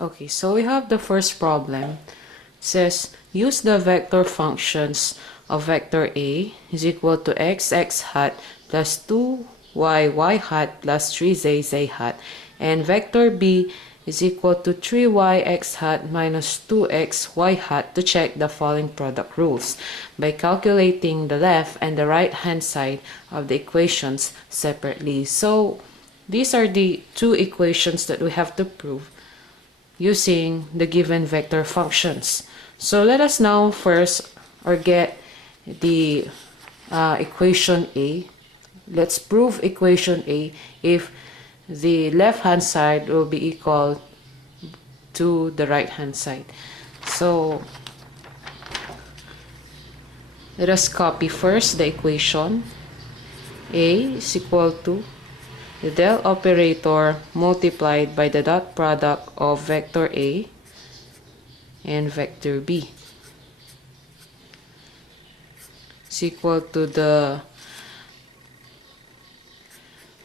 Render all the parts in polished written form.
Okay, so we have the first problem. It says use the vector functions of vector A is equal to x hat plus 2y hat plus 3z hat, and vector B is equal to 3y hat minus 2x hat to check the following product rules by calculating the left and the right hand side of the equations separately. So these are the two equations that we have to prove using the given vector functions. So let us now first get the equation A. Let's prove equation A if the left hand side will be equal to the right hand side. So let us copy first the equation. A is equal to the del operator multiplied by the dot product of vector A and vector B is equal to the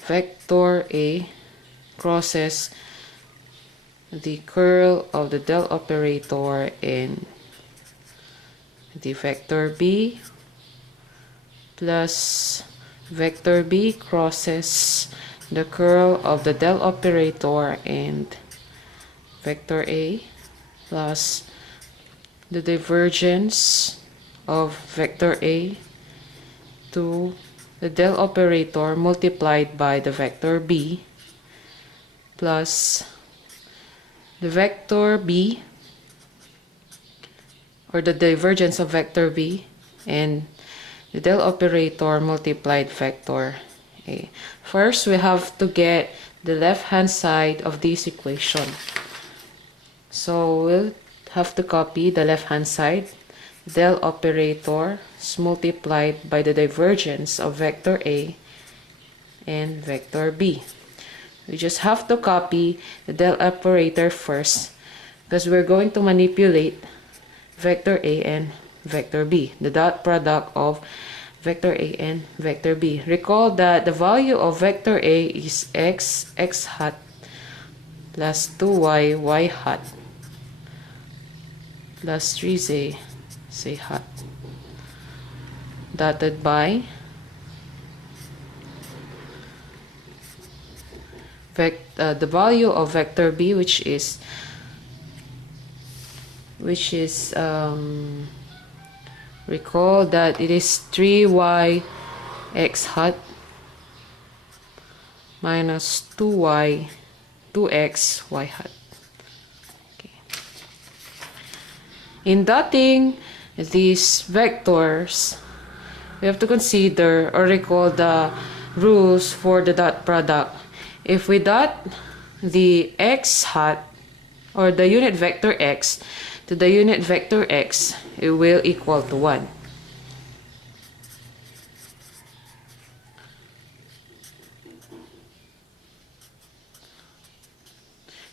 vector A crosses the curl of the del operator in the vector B plus vector B crosses the curl of the del operator and vector A plus the divergence of vector A to the del operator multiplied by the vector B plus the vector B or the divergence of vector B and the del operator multiplied vector A. First, we have to get the left-hand side of this equation. So we'll have to copy the left-hand side. Del operator is multiplied by the divergence of vector A and vector B. We just have to copy the del operator first because we're going to manipulate vector A and vector B, the dot product of vector A and vector B. Recall that the value of vector A is x hat plus 2y hat plus 3z hat dotted by the value of vector B, which is recall that it is 3y hat minus 2x hat. Okay. In dotting these vectors, we have to consider or recall the rules for the dot product. If we dot the x hat or the unit vector x to the unit vector x, it will equal to 1.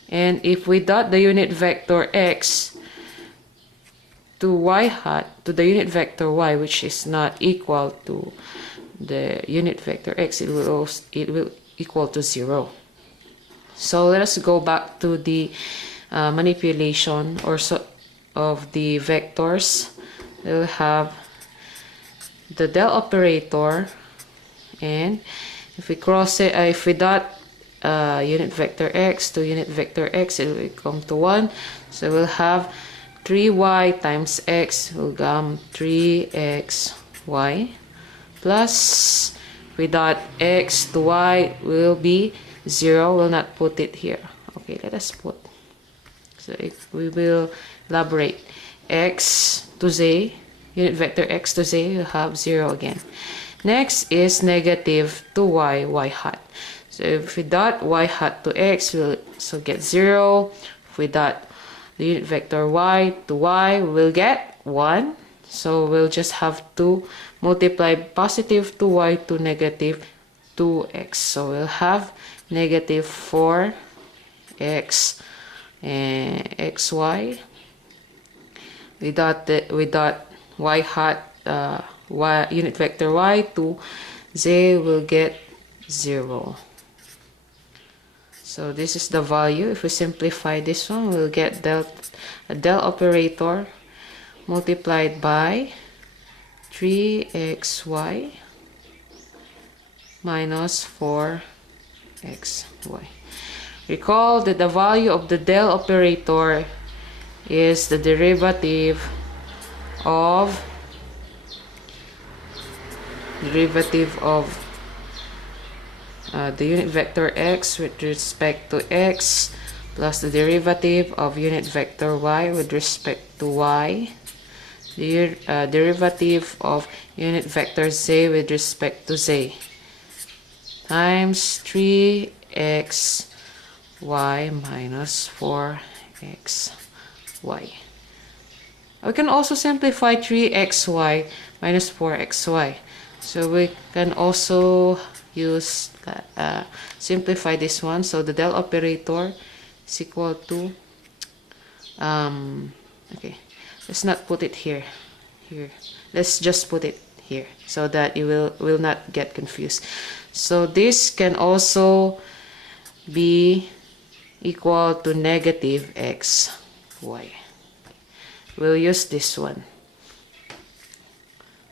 And if we dot the unit vector x to y hat to the unit vector y, which is not equal to the unit vector x, it will equal to 0. So let us go back to the manipulation of the vectors. We'll have the del operator, and if we cross it, if we dot unit vector x to unit vector x, it will come to 1. So we'll have 3y times x will become 3xy plus, we dot x to y will be 0. We'll not put it here. Okay, let us put. So if we will elaborate x to z, unit vector x to z, we'll have 0 again. Next is negative 2y hat. So if we dot y hat to x, we'll also get 0. If we dot the unit vector y to y, we'll get 1. So we'll just have to multiply positive 2y to negative 2x. So we'll have negative 4x and xy. We dot y hat unit vector y to z, will get 0. So this is the value. If we simplify this one, we'll get a del operator multiplied by 3xy minus 4xy. Recall that the value of the del operator is the derivative of the unit vector x with respect to x plus the derivative of unit vector y with respect to y, the derivative of unit vector z with respect to z, times 3xy minus 4xy. We can also simplify 3xy minus 4xy. So we can also use simplify this one. So the del operator is equal to okay, let's not put it here. Let's just put it here so that you will not get confused. So this can also be equal to negative xy. We'll use this one.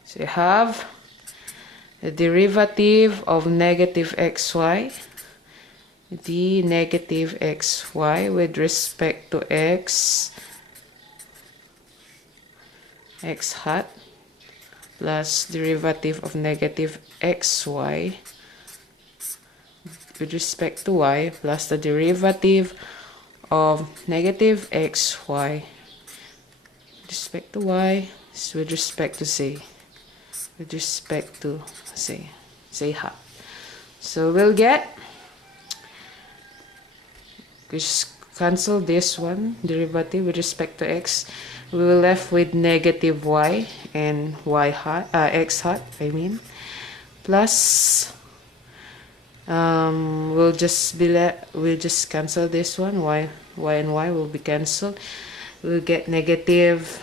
So you have the derivative of negative xy, the negative xy with respect to x hat plus derivative of negative xy with respect to y plus the derivative of negative xy with respect to y is with respect to z, with respect to z hat. So we'll get, just cancel this one, derivative with respect to x. We will left with negative y and x hat, plus we'll just cancel this one, y and y will be cancelled. We'll get negative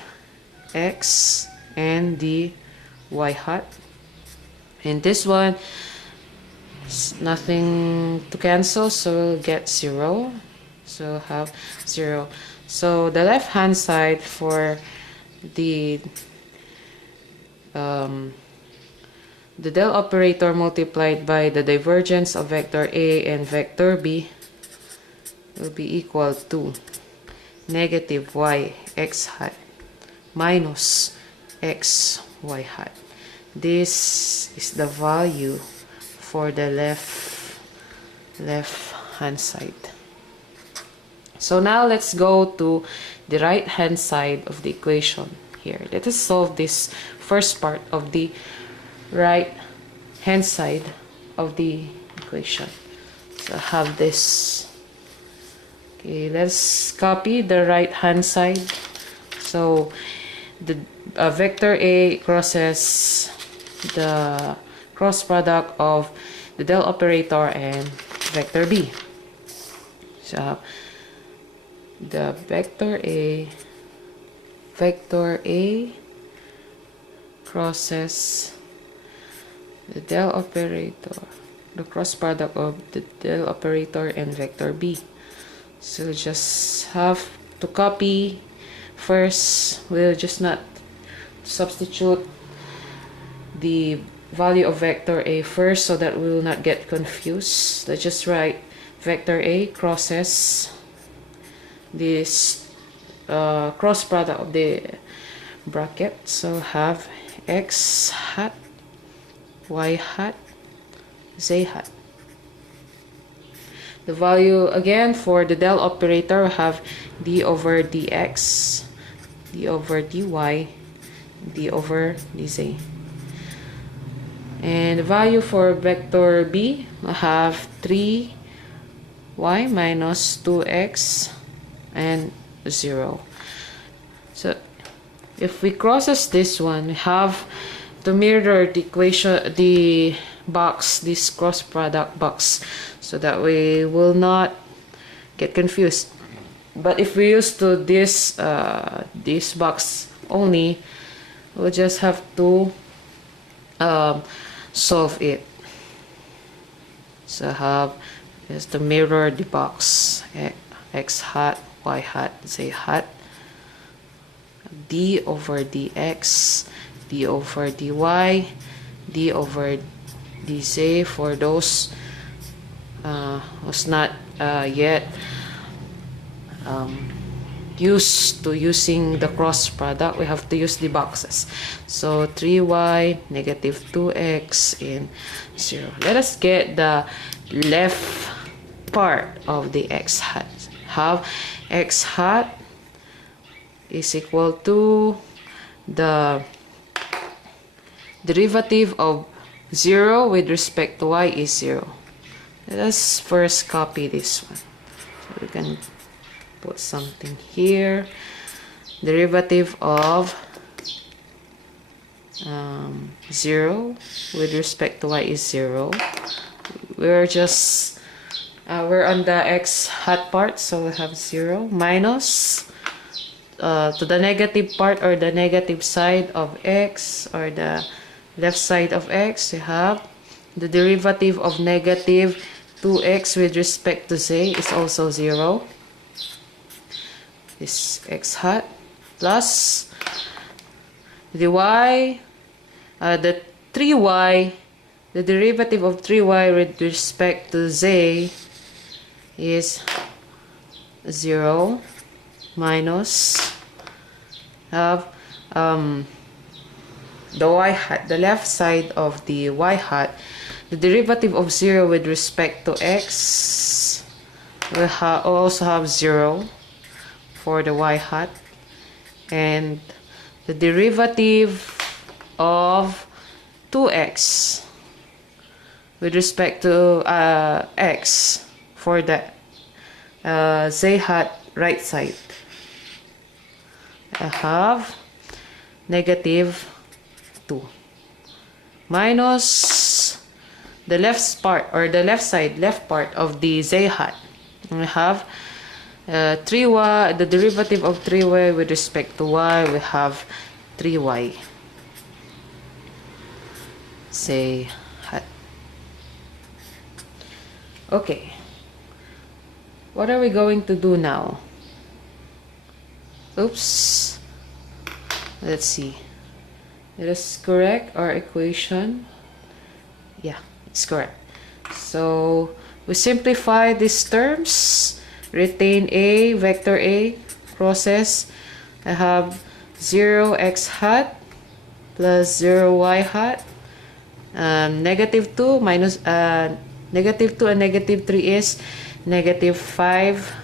x and the y hat, and this one is nothing to cancel, so we'll get 0. So have 0. So the left hand side for the del operator multiplied by the divergence of vector A and vector B will be equal to negative y x hat minus x y hat. This is the value for the left hand side. So now let's go to the right hand side of the equation here. Let us solve this first part of the right hand side of the equation. So I have this. Okay, let's copy the right hand side. So the vector A crosses the cross product of the del operator and vector B. So the vector A crosses the del operator, the cross product of the del operator and vector B. So just have to copy first. We'll just not substitute the value of vector A first so that we will not get confused. Let's just write vector A crosses this cross product of the bracket. So have x hat, y hat, z hat. The value again for the del operator have d over dx, d over dy, d over dz. And the value for vector B will have 3y minus 2x and 0. So if we crosses this one, we have to mirror the equation, the box, this cross product box, so that we will not get confused. But if we use to this box only, we'll just have to solve it. So have is to mirror the box. X hat, Y hat, Z hat. D over dx, D over dy, D over dz for those who's not yet used to using the cross product. We have to use the boxes. So 3y negative 2x in 0. Let us get the left part of the x hat. Have x hat is equal to the derivative of 0 with respect to y is 0. Let us first copy this one. So we can put something here. Derivative of 0 with respect to y is 0. We're on the x hat part, so we have 0 minus to the negative part or the negative side of x or the left side of x, we have the derivative of negative 2x with respect to z is also 0. This x hat plus the y, the 3y, the derivative of 3y with respect to z is 0 minus have the y hat, the left side of the y hat, the derivative of 0 with respect to x, we also have 0 for the y hat, and the derivative of 2x with respect to x for the z hat right side. I have negative 2 minus the left part or the left part of the z hat. We have 3y, the derivative of 3y with respect to y, we have 3y z hat. Okay, what are we going to do now? Oops, let's see. Let us correct our equation. Yeah, it's correct. So we simplify these terms, retain a, vector a, crosses. I have 0x hat plus 0y hat. Negative 2 minus negative 2 and negative 3 is negative 5.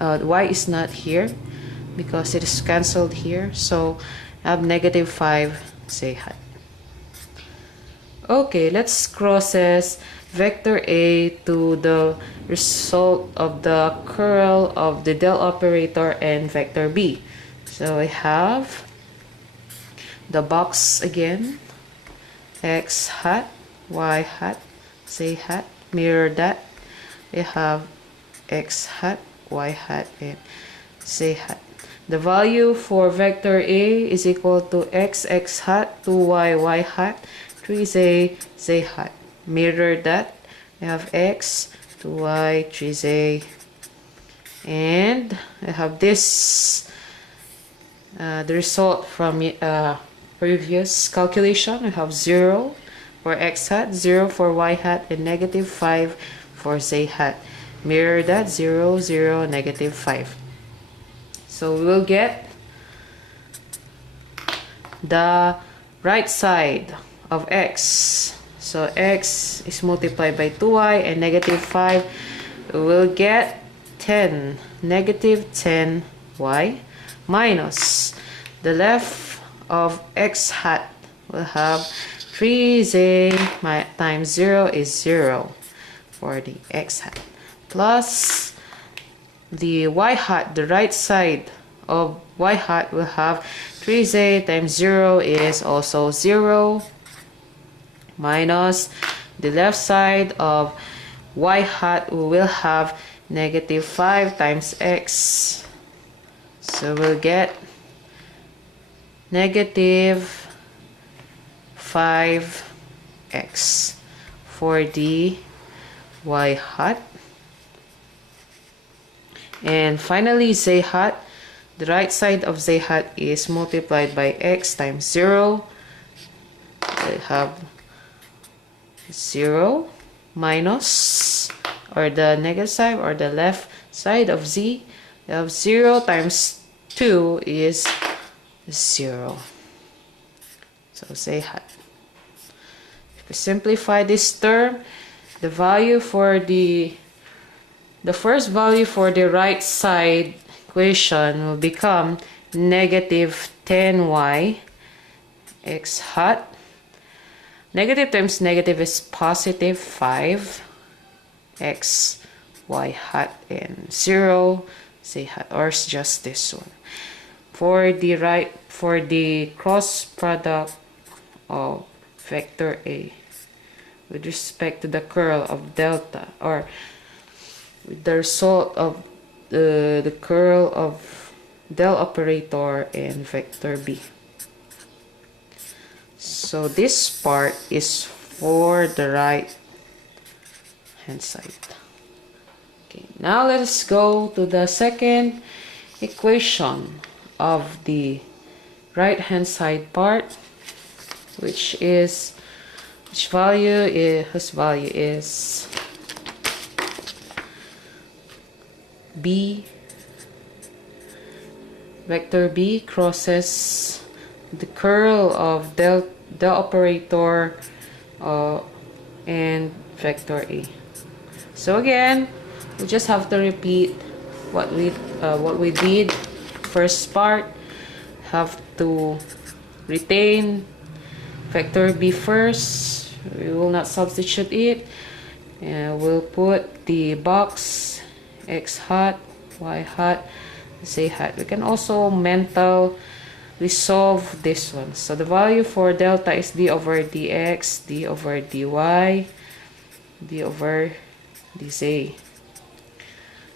Y is not here because it is cancelled here, so I have negative 5 z hat. Okay, let's crosses vector a to the result of the curl of the del operator and vector b. So I have the box again, x hat, y hat, z hat, mirror that. We have x hat, y hat, and z hat. The value for vector a is equal to x hat, 2y y hat, 3z z hat. Mirror that. We have x, 2y, 3z, and I have this the result from previous calculation. We have 0 for x hat, 0 for y hat, and negative 5 for z hat. Mirror that, 0, 0, negative 5. So we will get the right side of x. So x is multiplied by 2y and negative 5. We will get 10, negative 10y minus the left of x hat will have 3z times 0 is 0 for the x hat, plus the y hat, the right side of y hat will have 3z times 0 is also 0 minus the left side of y hat, we will have negative 5 times x, so we'll get negative 5x for the y hat. And finally, z hat. The right side of z hat is multiplied by x times 0. I have 0 minus, or the negative side or the left side of z. We have 0 times 2 is 0. So z hat. If we simplify this term, the value for the first value for the right side equation will become negative 10y x hat. Negative times negative is positive 5 x y hat, and 0 z hat, or just this one. For the cross product of vector A with respect to the curl of delta, or with the result of the curl of del operator and vector B. So this part is for the right hand side. Okay, now let's go to the second equation of the right hand side part, whose value is B, vector B crosses the curl of del operator and vector A. So again, we just have to repeat what we did first part. Have to retain vector B first. We will not substitute it. We'll put the box x hat, y hat, z hat. We can also mental resolve this one. So the value for delta is d over dx, d over dy, d over dz.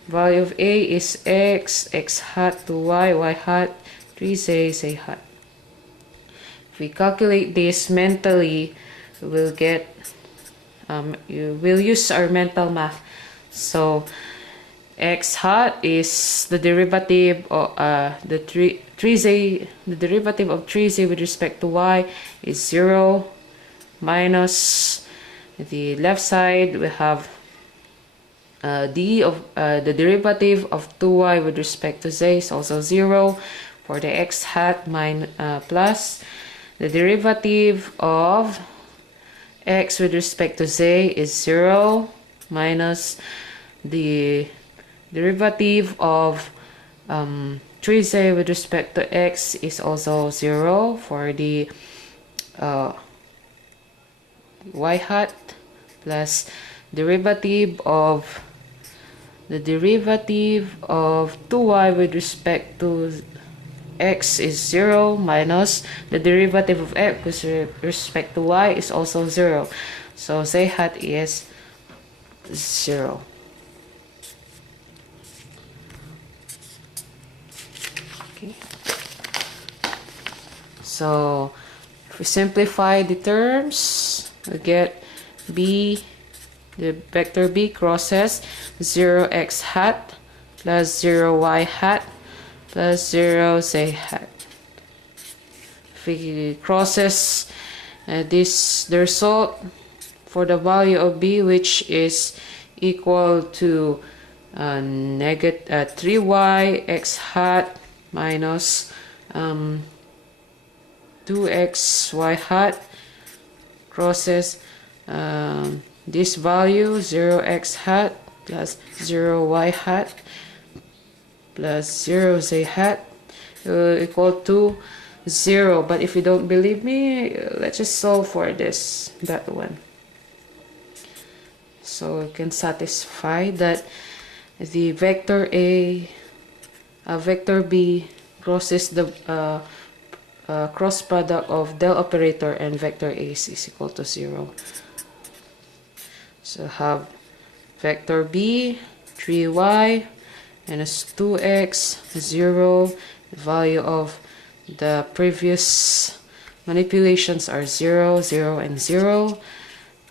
Value of a is x, x hat to y, y hat, 3z, z hat. If we calculate this mentally, we'll get, we'll use our mental math. So x hat is the derivative of the 3z, the derivative of 3z with respect to y is 0, minus the left side we have d of the derivative of 2y with respect to z is also 0. For the x hat, plus the derivative of x with respect to z is 0, minus the derivative of 3z with respect to x is also 0. For the y hat, plus derivative of 2y with respect to x is 0, minus the derivative of x with respect to y is also 0. So z hat is 0. Okay. So if we simplify the terms, we get b, the vector b crosses 0x hat plus 0y hat plus 0z hat. If we crosses the result for the value of b, which is equal to negative 3y x hat minus 2x y hat, crosses this value 0x hat plus 0y hat plus 0z hat equal to 0. But if you don't believe me, let's just solve for that one. So we can satisfy that the vector vector b crosses the cross product of del operator and vector a is equal to 0. So have vector b 3y minus 2x 0. The value of the previous manipulations are 0, 0, and 0.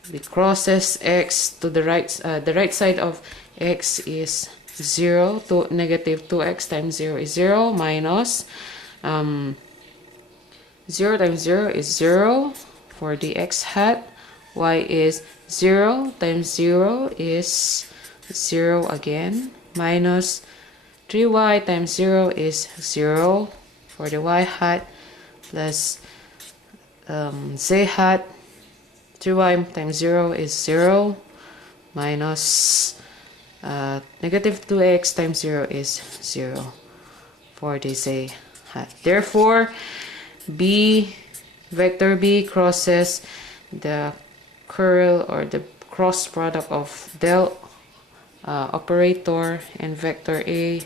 the crosses x to the right side of x is 0, to negative 2x times 0 is 0, minus 0 times 0 is 0 for the x hat. Y is 0 times 0 is 0 again, minus 3y times 0 is 0 for the y hat, plus z hat. 3y times 0 is 0, minus negative 2x times 0 is 0 for the z hat. Therefore, vector B crosses the curl or the cross product of del operator and vector A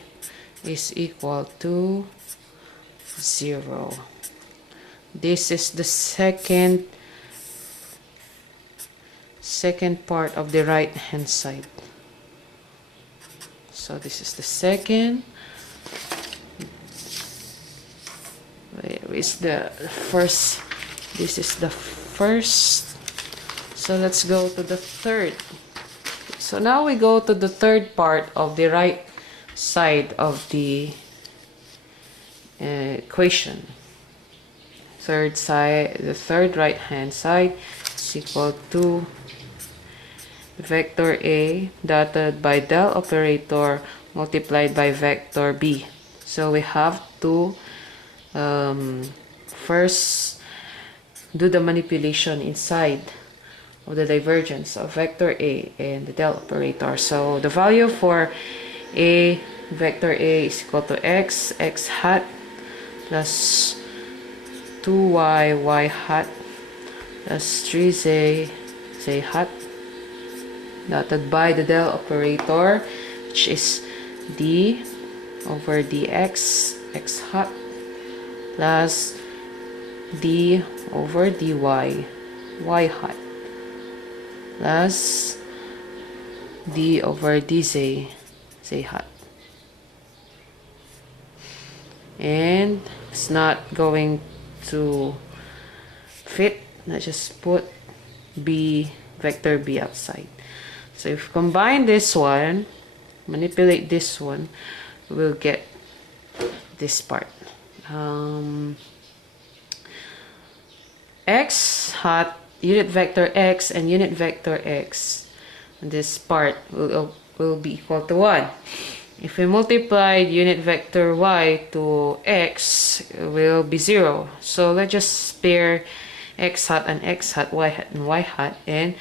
is equal to 0. This is the second part of the right hand side. So this is the second. Where is the first? This is the first. So let's go to the third. So now we go to the third part of the right side of the equation. The third right hand side is equal to vector A dotted by del operator multiplied by vector B. So we have to first do the manipulation inside of the divergence of vector A and the del operator. So the value for vector A is equal to x hat plus 2y hat plus 3z hat dotted by the del operator, which is d over dx hat plus d over dy hat plus d over dz hat. And it's not going to fit. Let's just put vector B outside. So if we combine this one, manipulate this one, we'll get this part. X hat, unit vector x and unit vector x, and this part will be equal to 1. If we multiply unit vector y to x, it will be 0. So let's just pair x hat and x hat, y hat and y hat, and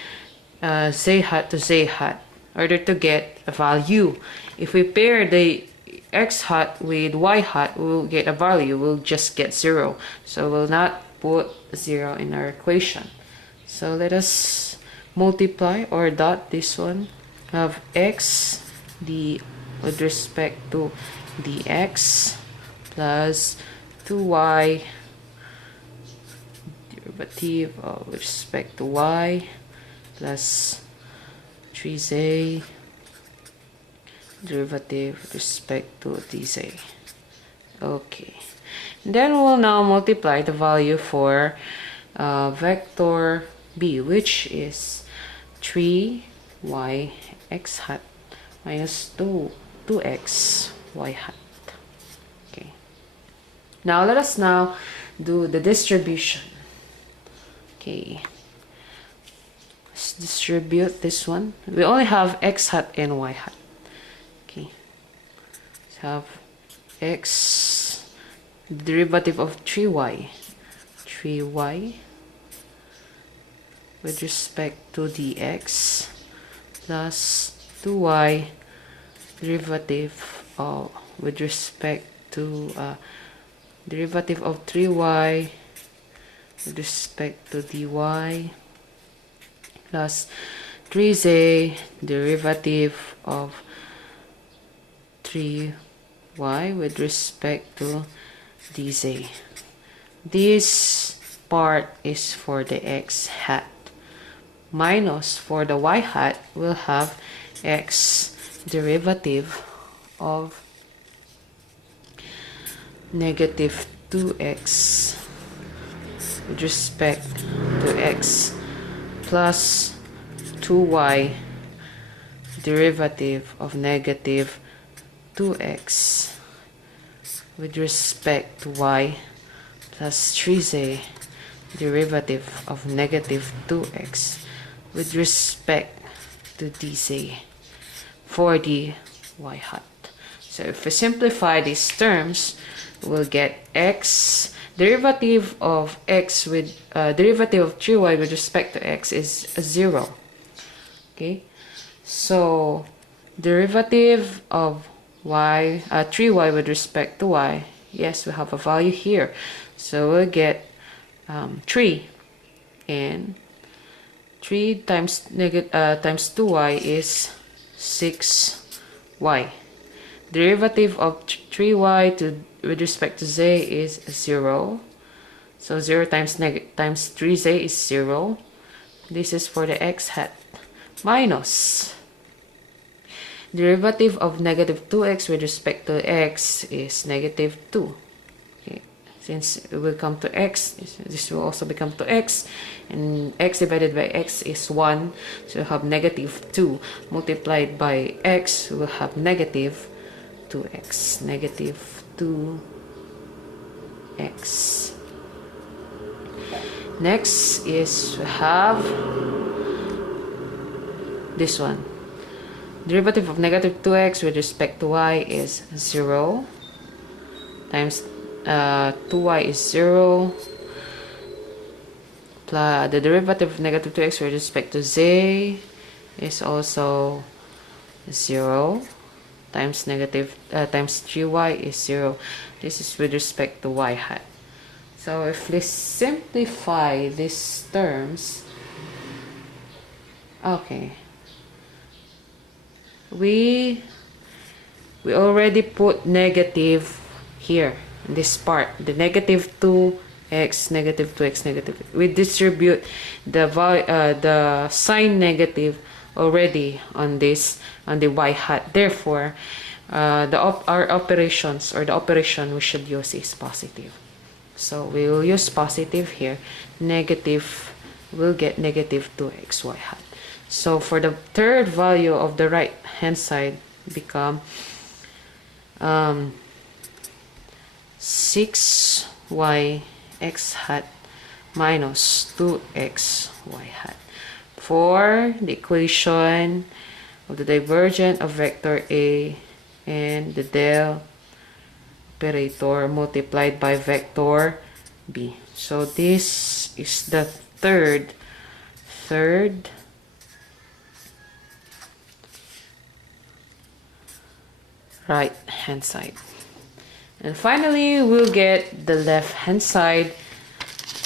z hat to z hat in order to get a value. If we pair the x hat with y hat, we'll get a value. We'll just get 0. So we'll not put 0 in our equation. So let us multiply or dot this one. Have x with respect to dx plus 2y derivative with respect to y plus 3z derivative with respect to dz. Okay, then we'll now multiply the value for vector B, which is 3y x hat minus 2x y hat. Okay, now let us now do the distribution. Okay, let's distribute this one. We only have x hat and y hat. Okay, let's have x, the derivative of 3y with respect to dx plus 2y derivative of with respect to derivative of 3y with respect to dy plus 3z derivative of 3y with respect to dz. This part is for the x hat, minus for the y hat we'll have x derivative of negative 2x with respect to x plus 2y derivative of negative 2x with respect to y plus 3z derivative of negative 2x with respect to dz for the y hat. So if we simplify these terms, we'll get x derivative of x with derivative of 3y with respect to x is 0. Okay, so derivative of y 3y with respect to y, yes, we have a value here, so we'll get 3, and 3 times times 2y is 6y. Derivative of 3y with respect to z is 0. So 0 times 3z is 0. This is for the x hat. Minus derivative of negative 2x with respect to x is negative 2. Okay. Since it will come to x, this will also become to x, and x divided by x is 1, so we'll have negative 2 multiplied by x, we'll have negative 2x, negative 2x. Next is we have this one. Derivative of negative 2x with respect to y is 0 times 2y is 0 plus the derivative of negative 2x with respect to z is also 0 times negative times 3y is 0. This is with respect to y hat. So if we simplify these terms, okay, we already put negative here in this part, the negative 2x, negative 2x, negative. We distribute the sign negative already on this, on the y hat. Therefore, our operations, or the operation we should use, is positive. So we will use positive here. Negative, we'll get negative 2xy hat. So for the third value of the right hand side become 6y x hat minus 2xy hat. For the equation of the divergent of vector A and the del operator multiplied by vector B. So this is the third right hand side. And finally, we'll get the left hand side,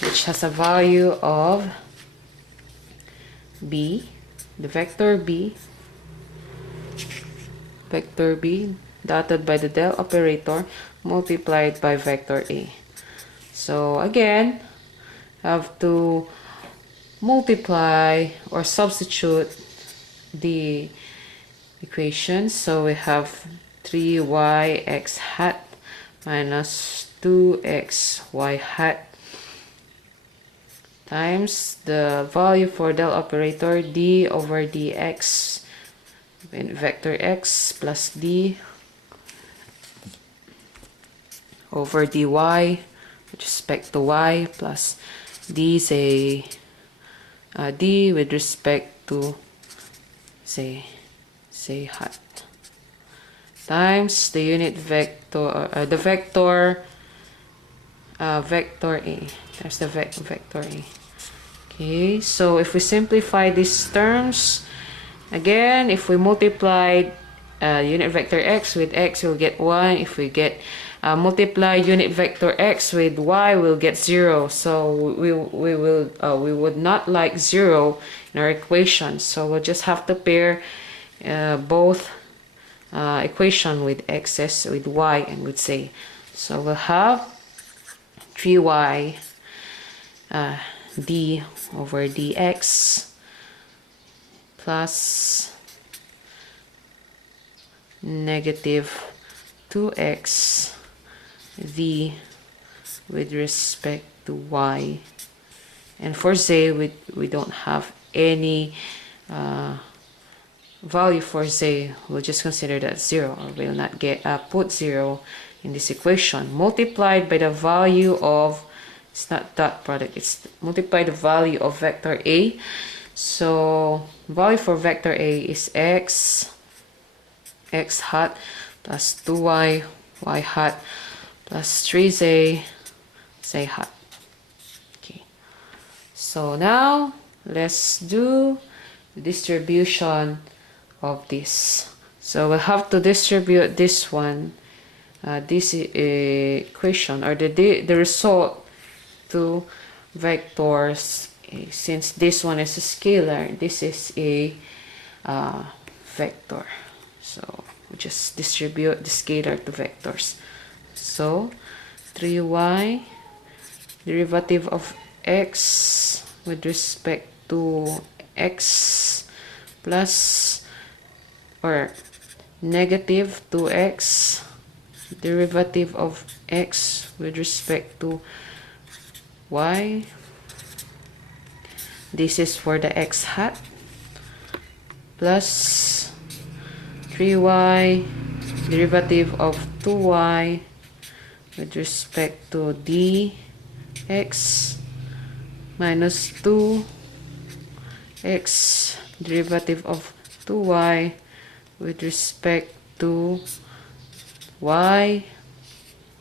which has a value of b, the vector b dotted by the del operator multiplied by vector A. So again, have to multiply or substitute the equations. So we have 3y x hat minus 2xy hat times the value for del operator d over dx in vector x plus d over dy with respect to y plus d with respect to z hat times the unit vector, the vector vector A. There's the vector A. Okay, so if we simplify these terms, again, if we multiply unit vector x with x, we'll get 1. If we get multiply unit vector x with y, we'll get 0. So we would not like 0 in our equation. So we'll just have to pair both equation with x's, with y, and with z. So we'll have 3y d over dx plus negative 2x v with respect to y, and for z we don't have any value for z, we'll just consider that 0, or we'll not get put 0 in this equation, multiplied by the value of, it's not dot product, it's multiply the value of vector a. So value for vector a is x hat plus 2y hat plus 3z hat. Okay, so now let's do the distribution of this. So we'll have to distribute this one, this equation, or the result, to vectors. Since this one is a scalar, this is a vector, so we just distribute the scalar to vectors. So 3y derivative of x with respect to x plus, or negative 2x derivative of x with respect to y. This is for the x hat, plus 3y derivative of 2y with respect to dx minus 2x derivative of 2y with respect to y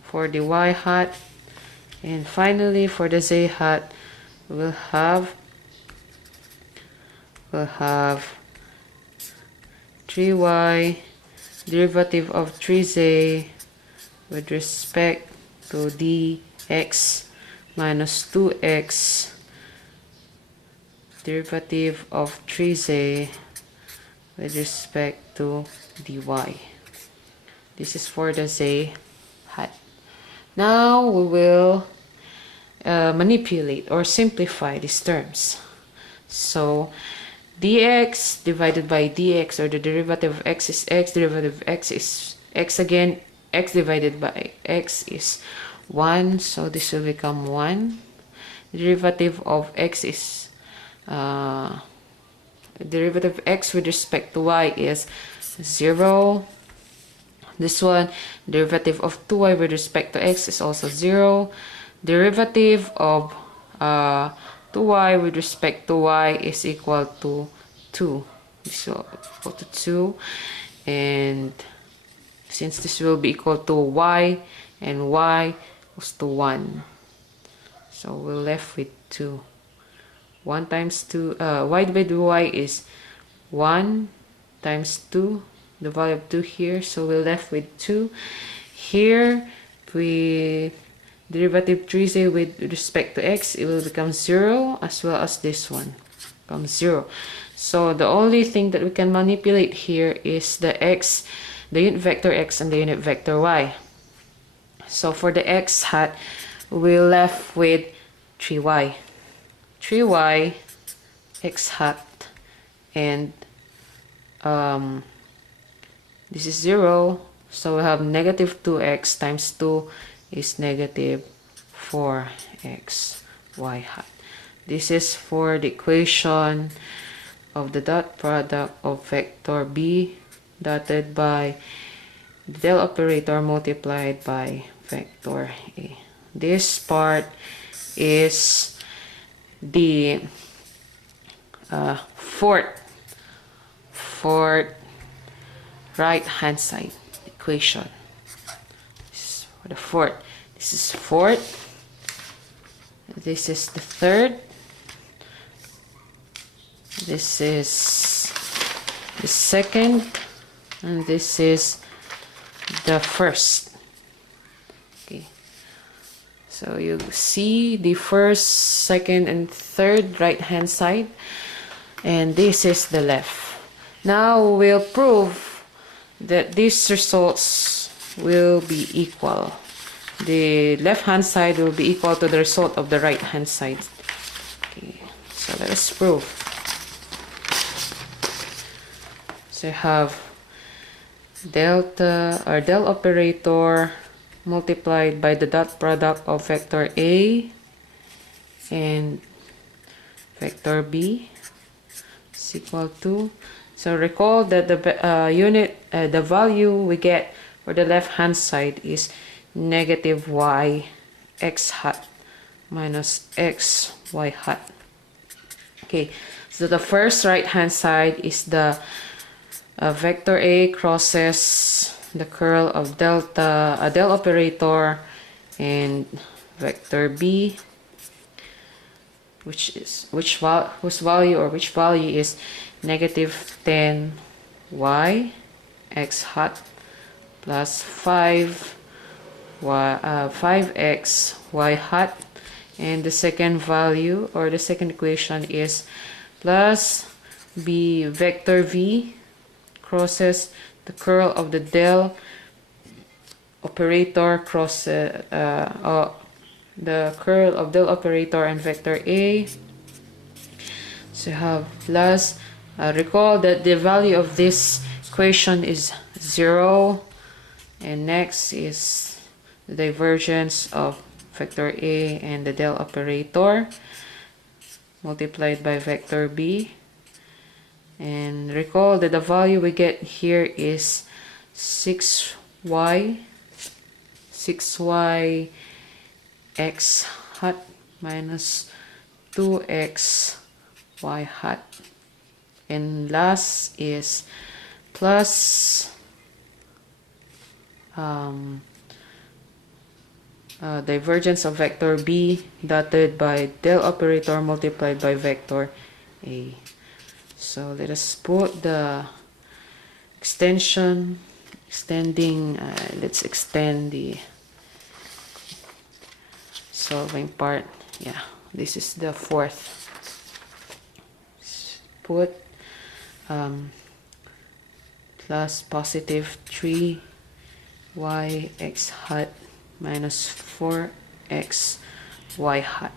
for the y hat. And finally for the z hat, we'll have 3y derivative of 3z with respect to dx minus 2x derivative of 3z with respect to dy. This is for the z hat. Now we will manipulate or simplify these terms. So dx divided by dx, or the derivative of x is x, derivative of x is x again, x divided by x is 1, so this will become 1. Derivative of x is derivative of x with respect to y is 0. This one, derivative of 2y with respect to x is also 0. Derivative of 2y with respect to y is equal to 2. So equal to 2. And since this will be equal to y, and y was to 1, so we're left with 2. 1 times 2, y divided by y is 1 times 2, the value of 2 here, so we're left with 2. Here, with derivative 3z with respect to x, it will become 0, as well as this one becomes 0. So the only thing that we can manipulate here is the x, the unit vector x and the unit vector y. So for the x hat, we're left with 3y. 3y x hat, and this is 0, so we have negative 2x times 2 is negative 4x y hat. This is for the equation of the dot product of vector b dotted by the del operator multiplied by vector a. This part is the fourth right hand side equation. This is for the fourth. This is fourth. This is the third. This is the second, and this is the first. Okay, so you see the first, second, and third right hand side, and this is the left. Now we'll prove that these results will be equal. The left hand side will be equal to the result of the right hand side. Okay, so let us prove. So you have delta or del operator multiplied by the dot product of vector A and vector B. is equal to, so recall that the value we get for the left hand side is negative y x hat minus x y hat. Okay, so the first right hand side is the vector A crosses the curl of delta, del operator, and vector B, which value is negative 10 y x hat plus 5x y hat, and the second value or the second equation is plus b vector V crosses the curl of the del operator crosses the curl of del operator and vector A. So you have plus, recall that the value of this equation is 0, and next is the divergence of vector A and the del operator multiplied by vector B. And recall that the value we get here is 6y x hat minus 2x y hat, and last is plus divergence of vector B dotted by del operator multiplied by vector A. So let us put the let's extend the solving part. Yeah, this is the fourth. Put plus positive 3y x hat minus 4x y hat.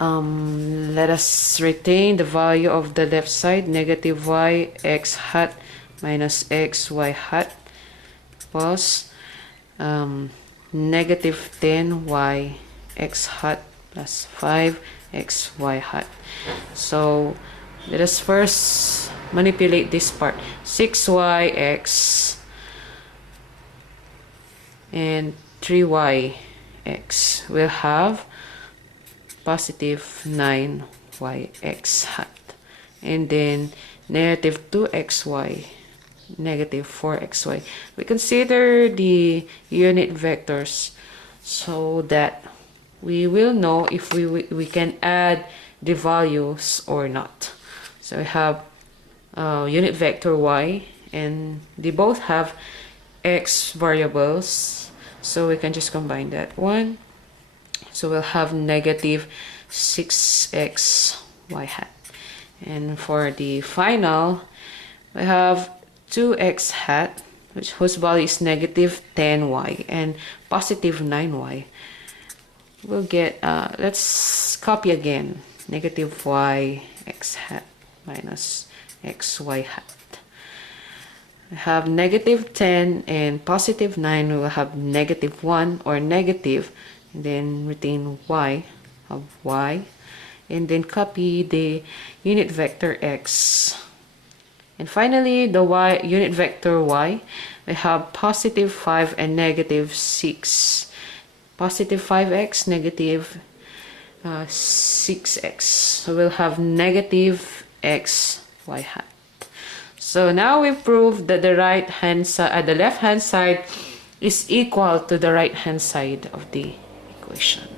Let us retain the value of the left side, negative y x hat minus x y hat plus negative 10 y x hat plus 5 x y hat. So let us first manipulate this part. 6y x and 3y x will have positive 9y x hat, and then negative 2xy, negative 4xy. We consider the unit vectors so that we will know if we can add the values or not. So we have unit vector y, and they both have x variables, so we can just combine that one. So we'll have negative 6x y hat, and for the final we have 2x hat, whose value is negative 10y and positive 9y. We'll get let's copy again, negative y x hat minus x y hat. We have negative 10 and positive 9. We will have negative 1 or negative, and then retain y of y, and then copy the unit vector x. And finally, the y unit vector y, we have positive 5 and negative 6. Positive 5x, negative 6x. So we'll have negative x y hat. So now we've proved that the left hand side is equal to the right hand side of the equation.